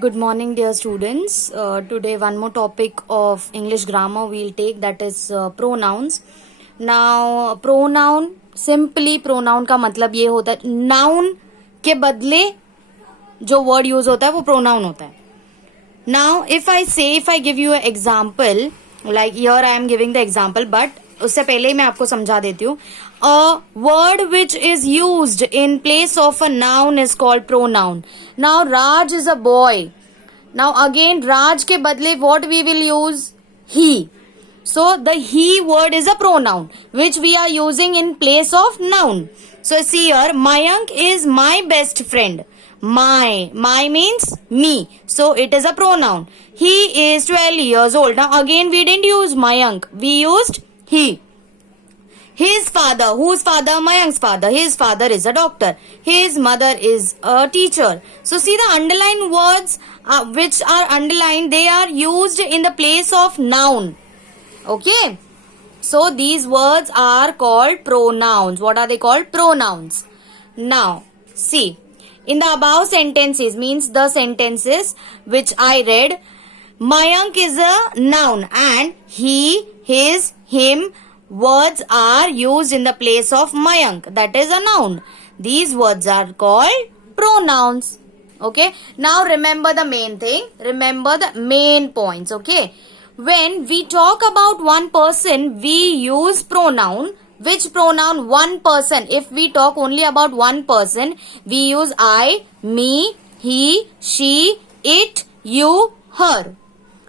Good morning, dear students. Today, one more topic of English grammar we'll take, that is pronouns. Now, pronoun, simply pronoun का मतलब ये होता है noun के बदले जो word use होता है वो pronoun होता है. Now, if I give you an example, like here I am giving the example, but उससे पहले ही मैं आपको समझा देती हूँ. A word which is used in place of a noun is called pronoun. Now Raj is a boy. Now again Raj के बदले what we will use? He. So the he word is a pronoun which we are using in place of noun. So see here, Mayank is my best friend. My means me. So it is a pronoun. He is 12 years old. Now again we didn't use Mayank. We used he. His father, whose father? Mayank's father. His father is a doctor. His mother is a teacher. So see the underlined words which are underlined, they are used in the place of noun. Okay. So these words are called pronouns. What are they called? Pronouns. Now see, in the above sentences, means the sentences which I read, Mayank is a noun and he, his, him words are used in the place of Mayank. That is a noun. These words are called pronouns. Okay. Now remember the main thing. Remember the main points. Okay. When we talk about one person, we use pronoun. Which pronoun? One person. If we talk only about one person, we use I, me, he, she, it, you, her.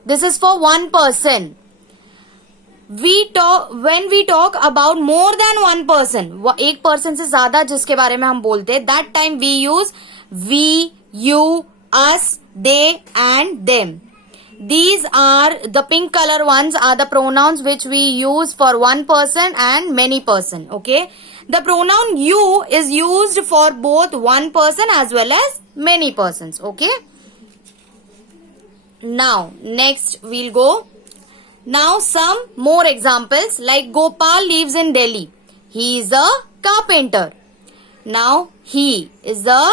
This is for one person. When we talk about more than one person, एक person से ज़्यादा जिसके बारे में हम बोलते हैं, that time we use we, you, us, they and them. These are the pink color ones are the pronouns which we use for one person and many person. Okay. The pronoun you is used for both one person as well as many persons. Okay. Now next we'll go. Now some more examples, like Gopal lives in Delhi. He is a carpenter. Now he is a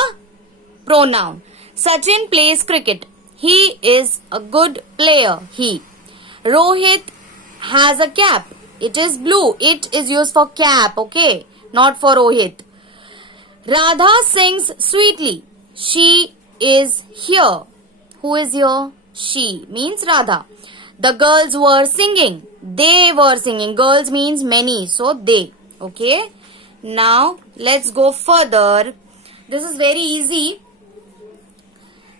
pronoun. Sachin plays cricket. He is a good player. He. Rohit has a cap. It is blue. It is used for cap. Okay. Not for Rohit. Radha sings sweetly. She is here. Who is here? She means Radha. The girls were singing. They were singing. Girls means many. So they. Okay. Now let's go further. This is very easy.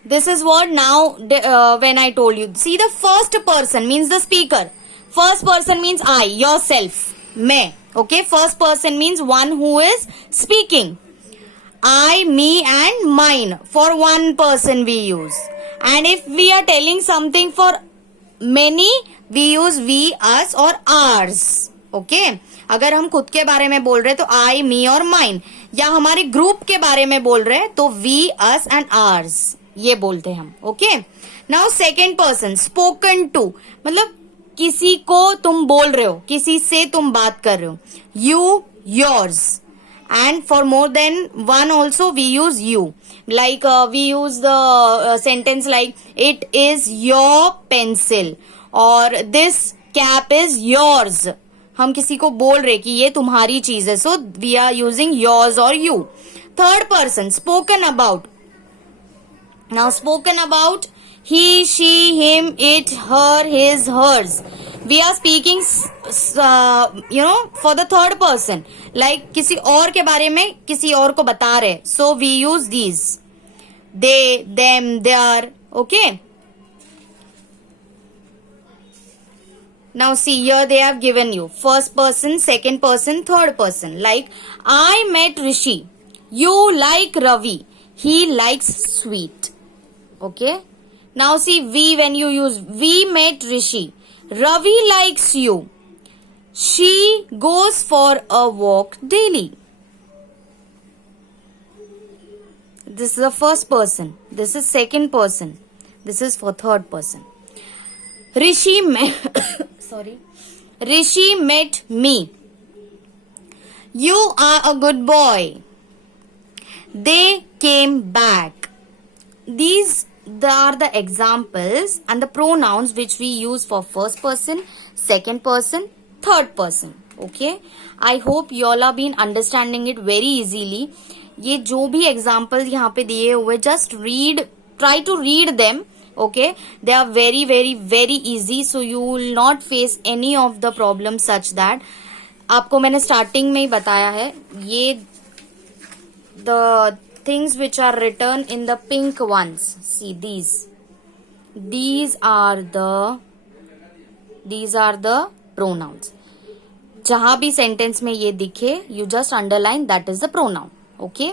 This is what now when I told you. See, the first person means the speaker. First person means I, yourself, मैं. Okay. First person means one who is speaking. I, me and mine. For one person we use. And if we are telling something for many, we use we, us और ours. Okay. अगर हम खुद के बारे में बोल रहे तो I, me और mine, या हमारे ग्रुप के बारे में बोल रहे तो we, us and ours ये बोलते हैं हम. Okay. Now second person, spoken to, मतलब किसी को तुम बोल रहे हो, किसी से तुम बात कर रहे हो. You, yours. And for more than one also we use you. Like we use the sentence like it is your pencil or this cap is yours. हम किसी को बोल रहे कि ये तुम्हारी चीज है. So we are using yours or you. Third person, spoken about. Now spoken about, he, she, him, it, her, his, hers. We are speaking for the third person. Like किसी और के बारे में किसी और को बता रहे. So we use these. They, them, their. Okay. Now see, here they have given you first person, second person, third person. Like I met Rishi. You like Ravi. He likes sweet. Okay. Now see, we, when you use we met Rishi. Ravi likes you. She goes for a walk daily. This is the first person. This is second person. This is for third person. Rishi met Rishi met me. You are a good boy. They came back. These there are the examples and the pronouns which we use for first person, second person, third person. Okay, I hope you all have been understanding it very easily. ये जो भी example यहाँ पे दिए हुए, just read, try to read them. Okay, they are very very very easy, so you will not face any of the problem such that. आपको मैंने starting में ही बताया है, ये the things which are written in the pink ones, see these are the pronouns. जहां भी sentence में ये दिखे, you just underline that is the pronoun. Okay.